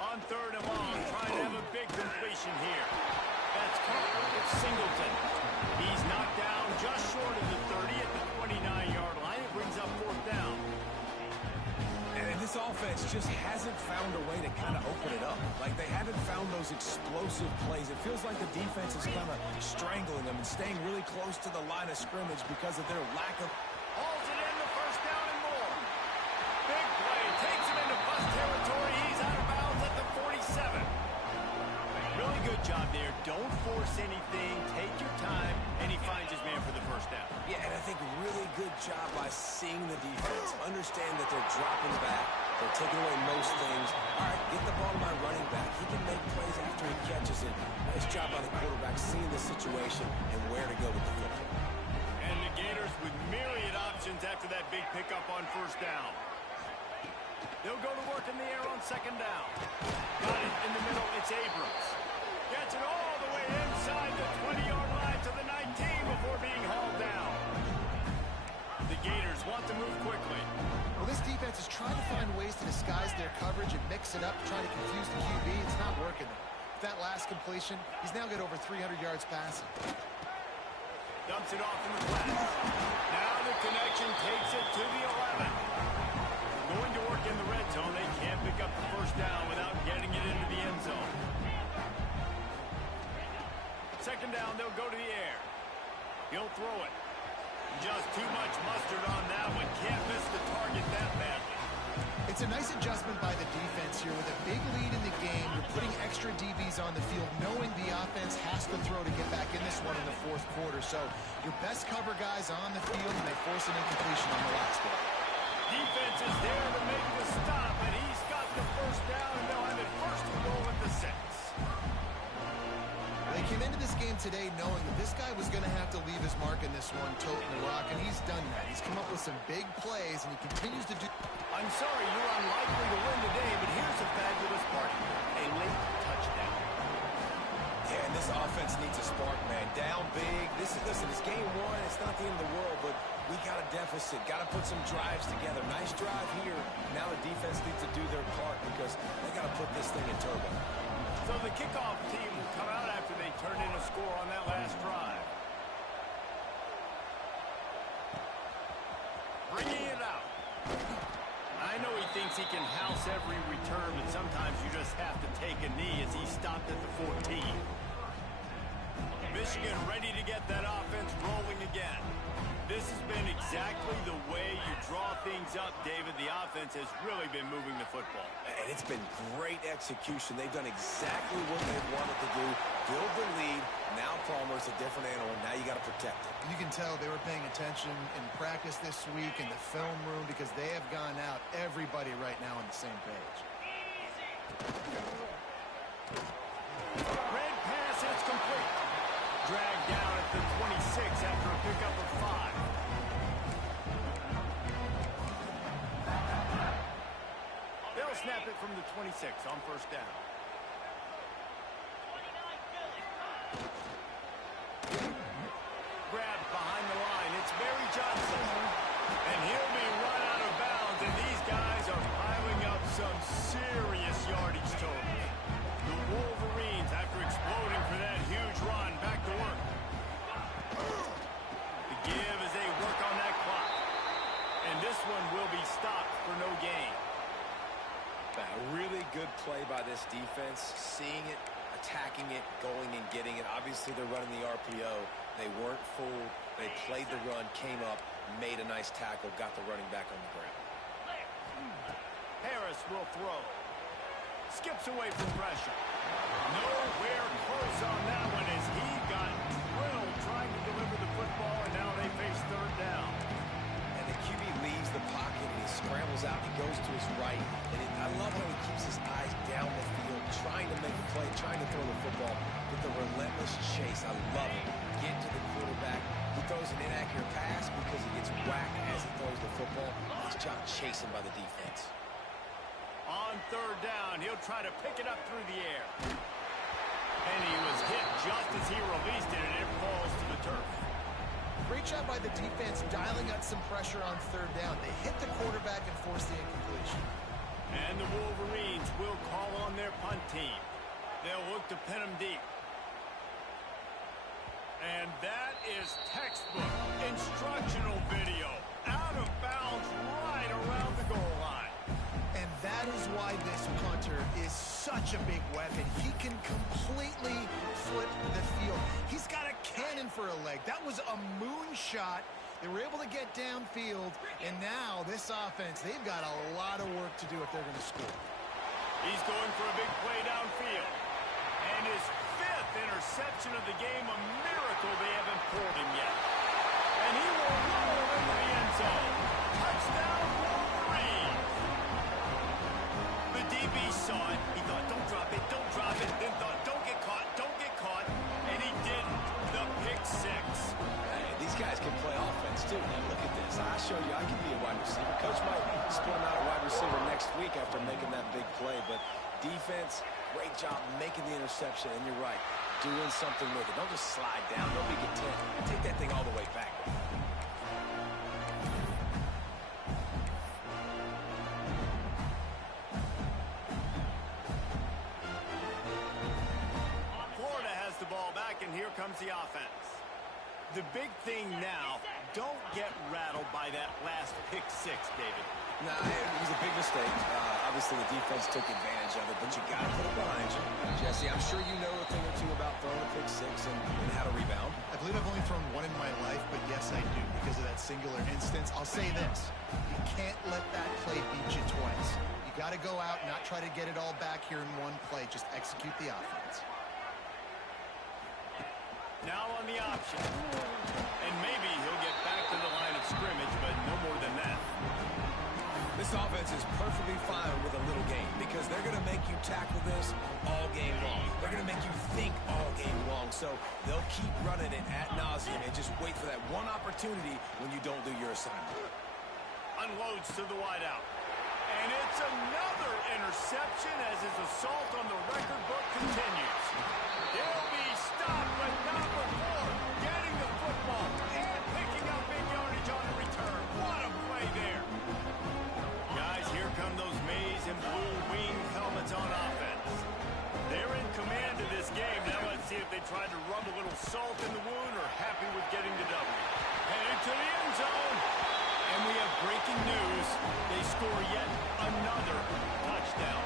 On third and long, trying to have a big completion here. That's caught. It's Singleton. He's knocked down just short of the 30 at the 29-yard line. It brings up fourth down. And this offense just hasn't found a way to kind of open it up. Like, they haven't found those explosive plays. It feels like the defense is kind of strangling them and staying really close to the line of scrimmage because of their lack of... Hauls it in the first down and more. Big play. Takes him into bust territory. He's out of bounds at the 47. Really good job there. Don't force anything. Take your time. And he finds his man for the first down. Yeah, and I think really good job by seeing the defense. Understand that they're dropping back. They're taking away most things. All right, get the ball to my running back. He can make plays after he catches it. Nice job by the quarterback seeing the situation and where to go with the football. And the Gators with myriad options after that big pickup on first down. They'll go to work in the air on second down. Got it in the middle. It's Abrams. Gets it all the way inside the 20-yard line to the 19 before being hauled down. The Gators want to move quickly. Well, this defense is trying to find ways to disguise their coverage and mix it up, trying to confuse the QB. It's not working. With that last completion, he's now got over 300 yards passing. Dumps it off in the flat. Now the connection takes it to the 11. Going to work in the red zone. They can't pick up the first down without getting it into the end zone. Second down, they'll go to the air. He'll throw it. Just too much mustard on that one. Can't miss the target that badly. It's a nice adjustment by the defense here. With a big lead in the game, you're putting extra DBs on the field, knowing the offense has to throw to get back in this one in the fourth quarter. So your best cover guys on the field, and they force an incompletion on the last one. Defense is there to make the stop, and he's got the first down, and they'll have it first and goal at the 6. They came into this game today knowing that this guy was going to have to leave his mark in this one, toting the rock, and he's done that. He's come up with some big plays, and he continues to do... I'm sorry you're unlikely to win today, but here's a fabulous part. A late touchdown. Yeah, and this offense needs a spark, man. Down big. Listen, it's game one. It's not the end of the world, but we got a deficit. Got to put some drives together. Nice drive here. Now the defense needs to do their part because they got to put this thing in turbo. So the kickoff team will come out after they turn in a score on that last drive. Bringing it out. I know he thinks he can house every return, but sometimes you just have to take a knee as he stopped at the 14. Michigan ready to get that offense rolling again. This has been exactly the way you draw things up, David. The offense has really been moving the football. And it's been great execution. They've done exactly what they wanted to do. Build the lead. Now Palmer's a different animal. Now you got to protect it. You can tell they were paying attention in practice this week in the film room because they have gone out, everybody right now on the same page. Red pass, it's complete. Dragged down at the 26 after a pickup of 5. They'll snap it from the 26 on first down. Grabbed behind the line. It's Barry Johnson. And he'll be run out of bounds. And these guys are piling up some serious yardage totals. The Wolverines, after exploding for that huge run, back to work. The give as they work on that clock. And this one will be stopped for no gain. A really good play by this defense. Seeing it, attacking it, going and getting it. Obviously, they're running the RPO. They weren't fooled. They played the run, came up, made a nice tackle, got the running back on the ground. Harris will throw. Skips away from pressure. Nowhere close on that one as he got drilled trying to deliver the football, and now they face third down. And the QB leaves the pocket, and he scrambles out. He goes He's right. And I love how he keeps his eyes down the field, trying to make a play, trying to throw the football with the relentless chase. I love it. Get to the quarterback. He throws an inaccurate pass because he gets whacked as he throws the football. Nice job chasing by the defense. On third down, he'll try to pick it up through the air. And he was hit just as he released it, and it falls to the turf. Great job by the defense dialing up some pressure on third down. They hit the quarterback and forced the incompletion. And the Wolverines will call on their punt team. They'll look to pin them deep. And that is textbook instructional video. Out of bounds right around the goal line. And that is why this punter is such a big weapon. He can completely flip the field. He's got a cannon for a leg. That was a moonshot. They were able to get downfield, and now this offense, they've got a lot of work to do if they're going to score. He's going for a big play downfield. And his fifth interception of the game, a miracle they haven't pulled him yet. And he will roll into the end zone. Touchdown, Wolverines! The DB saw it. He thought, don't drop it, don't drop it. Then thought, don't get caught, don't get caught. And he didn't. The pick six. Hey, these guys can play offense, too. Now, look at this. I show you I can be a wide receiver. Coach might split him out a wide receiver next week after making that big play. But defense, great job making the interception. And you're right, doing something with it. Don't just slide down. Don't be content. Take that thing all the way back. And here comes the offense. The big thing now, don't get rattled by that last pick six, David. Nah, it was a big mistake. Obviously, the defense took advantage of it, but you got to put it behind you. Jesse, I'm sure you know a thing or two about throwing a pick six and how to rebound. I believe I've only thrown one in my life, but yes, I do because of that singular instance. I'll say this. You can't let that play beat you twice. You got to go out and not try to get it all back here in one play. Just execute the offense. Now on the option. And maybe he'll get back to the line of scrimmage, but no more than that. This offense is perfectly fine with a little game because they're going to make you tackle this all game long. They're going to make you think all game long. So they'll keep running it ad nauseum and just wait for that one opportunity when you don't do your assignment. Unloads to the wideout. And it's another interception as his assault on the record book continues. He'll be stopped, but not before getting the football and picking up big yardage on the return. What a play there. Guys, here come those maize and blue wing helmets on offense. They're in command of this game. Now let's see if they try to rub a little salt in the wound or happy with getting the W. Headed to the end zone. And we have breaking news. They score yet another touchdown.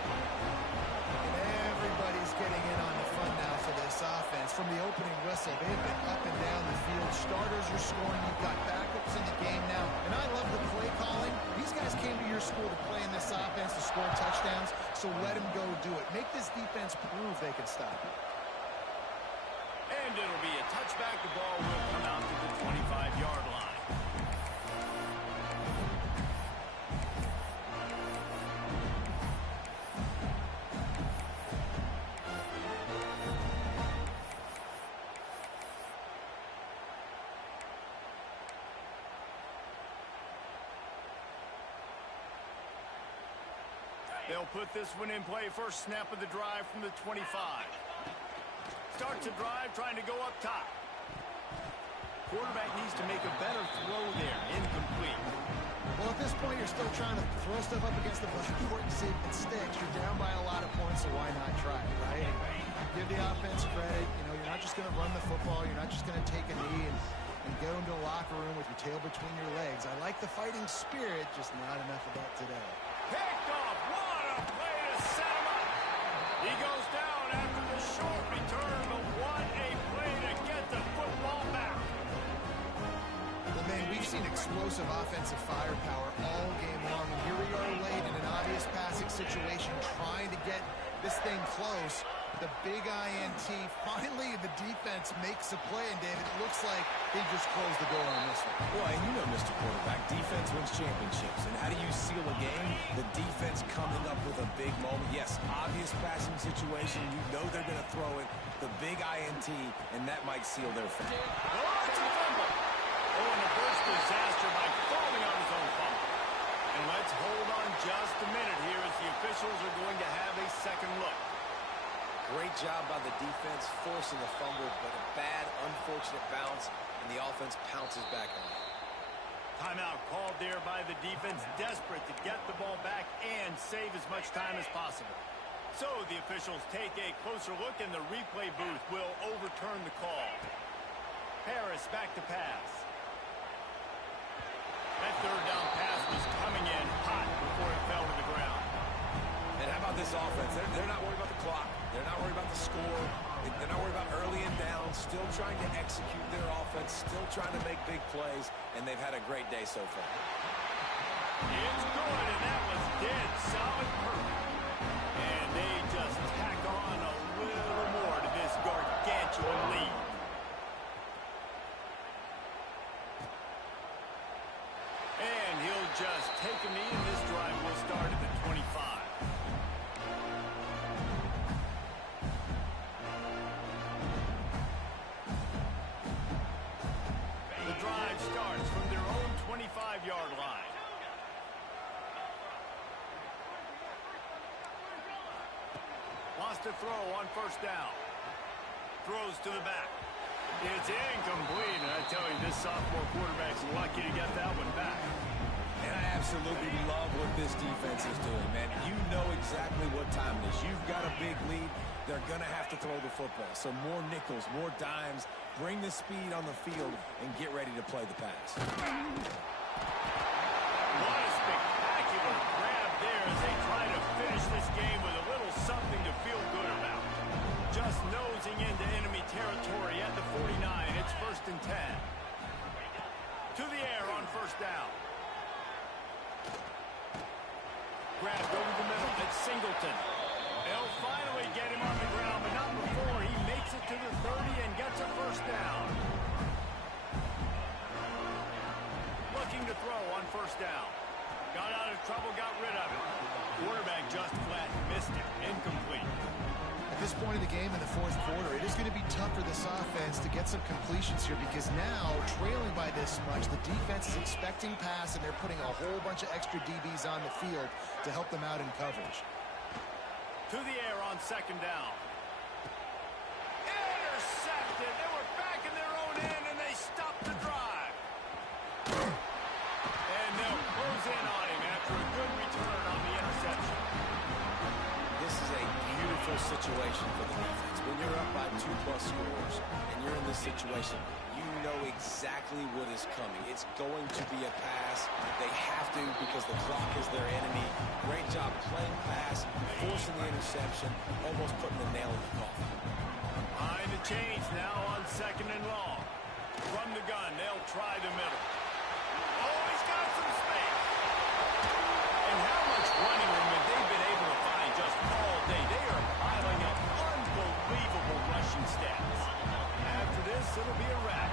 And everybody's getting in on the fun now for this offense. From the opening whistle, they've been up and down the field. Starters are scoring. You've got backups in the game now. And I love the play calling. These guys came to your school to play in this offense to score touchdowns, so let them go do it. Make this defense prove they can stop it. And it'll be a touchback. The ball will come out to the 25-yard line. They'll put this one in play. First snap of the drive from the 25. Starts a drive trying to go up top. Quarterback needs to make a better throw there. Incomplete. Well, at this point, you're still trying to throw stuff up against the blackboard and see if it sticks. You're down by a lot of points, so why not try it, right? Give the offense credit. You know, you're not just going to run the football. You're not just going to take a knee and go into the locker room with your tail between your legs. I like the fighting spirit, just not enough of that today. Picked off. What a play to set him up. He goes down after the short return, but what a play to get the football back. Well, man, we've seen explosive offensive firepower all game long, and here we are late in an obvious passing situation trying to get this thing close. The big INT. Finally, the defense makes a play, and David, it looks like they just closed the door on this one. Well, and you know, Mr. Quarterback, defense wins wins championships. And how do you seal a game? The defense coming up with a big moment. Yes, obvious passing situation. You know they're going to throw it. The big INT, and that might seal their fate. Oh, it's a fumble. Oh, and a burst disaster by falling on his own fumble. And let's hold on just a minute here as the officials are going to have a second look. Great job by the defense forcing the fumble, but a bad, unfortunate bounce, and the offense pounces back on it. Timeout called there by the defense, desperate to get the ball back and save as much time as possible. So the officials take a closer look, and the replay booth will overturn the call. Harris back to pass. That third down pass was coming in hot before it fell to the ground. And how about this offense? They're not worried about the clock. They're not worried about the score. They're not worried about early and down. Still trying to execute their offense. Still trying to make big plays. And they've had a great day so far. It's good, and that was dead solid perfect. And they just tack on a little more to this gargantuan lead. And he'll just take a knee, and this drive will start at the 25. The drive starts from their own 25-yard line. Wants to throw on first down. Throws to the back. It's incomplete, and I tell you, this sophomore quarterback's lucky to get that one back. And I absolutely love what this defense is doing, man. You know exactly what time it is. You've got a big lead. They're going to have to throw the football. So more nickels, more dimes. Bring the speed on the field and get ready to play the pass. What a spectacular grab there as they try to finish this game with a little something to feel good about. Just nosing into enemy territory at the 49. It's 1st and 10. To the air on first down. Grabbed over the middle. It's Singleton. They'll finally get him on the ground, but not before he makes it to the 30 and gets a first down. Looking to throw on first down. Got out of trouble, got rid of it. Quarterback just flat missed it. Incomplete. At this point in the game in the fourth quarter, it is going to be tough for this offense to get some completions here because now, trailing by this much, the defense is expecting pass, and they're putting a whole bunch of extra DBs on the field to help them out in coverage. To the air on second down. Intercepted. They were back in their own end, and they stopped the drive. And they'll close in on him after a good return on the interception. This is a beautiful situation for the defense. When you're up by 2+ scores and you're in this situation, you know exactly what is coming. It's going to be a pass. They have to because the clock is their enemy. Great job playing pass, forcing the interception, almost putting the nail in the coffin. Behind the chains now on second and long. From the gun, they'll try the middle. Oh, he's got some space. And how much running room have they been able to find just all day? They are piling up unbelievable rushing stats. After this, it'll be a wrap.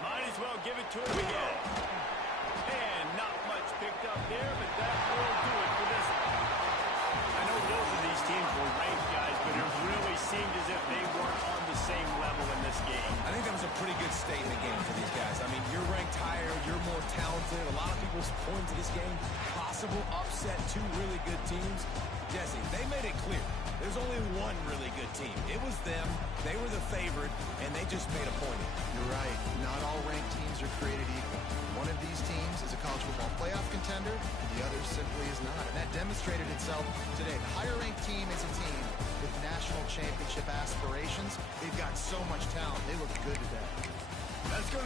Might as well give it to him again. And not much picked up there, but that will do it for this one. I know both of these teams were ranked, guys, but it really seemed as if they weren't on the same level in this game. I think that was a pretty good statement game for these guys. I mean, you're ranked higher, you're more talented. A lot of people point to this game, possible upset, 2 really good teams. Jesse, they made it clear. There's only one really good team. It was them. They were the favorite, and they just made a point. You're right. Not all ranked teams are created equal. One of these teams is a college football playoff contender, and the other simply is not. And that demonstrated itself today. The higher-ranked team is a team with national championship aspirations. They've got so much talent. They look good today. Let's go.